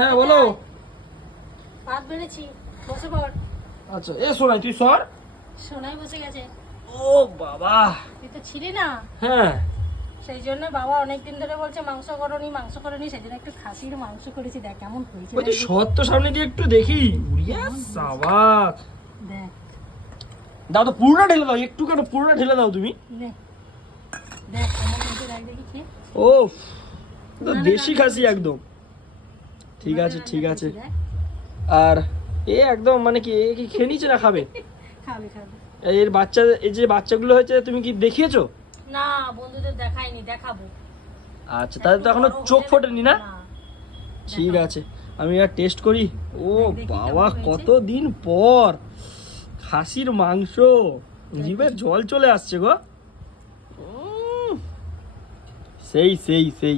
হ্যাঁ বলো। ভাত বেড়েছি, বসে পড়। আচ্ছা এ সোনাই তুই সর। সোনাই বসে গেছে। ও বাবা। তুই তো ছিলি না, হ্যাঁ সেই জন্য বাবা অনেকদিন ধরে বলছে মাংস করনি, সেই জন্য একটু খাসির মাংস করেছি। দেখ কেমন হয়েছে। ওই তুই সর তো সামনে দিয়ে একটু দেখি। উড়িয়া সাবাস। দেখ দাও তো পুরোটা ঢেলে দাও, একটু কেন পুরোটা ঢেলে দাও তুমি। নে, দেখ কেমন হয়েছে, দেখ দেখি খেয়ে। ও তো দেশি খাসি একদম। ঠিক আছে ঠিক আছে। দেখ, আর এ একদম মানে কি এ কি খেয়ে নিচ্ছে না খাবে? খাবে খাবে। এর বাচ্চা, এই যে বাচ্চাগুলো হয়েছে তুমি কি দেখিয়েছো? না বন্ধুদের দেখাইনি, দেখাবো। আচ্ছা তাদের তো এখনো বড় চোখ হলে ফোটেনি না? না। ঠিক দেখাবো। আছে আমি আর টেস্ট করি। ও দেখি বাবা কেমন হয়েছে। কতদিন পর খাসির মাংস, জিভে জল চলে আসছে গো। সেই সেই সেই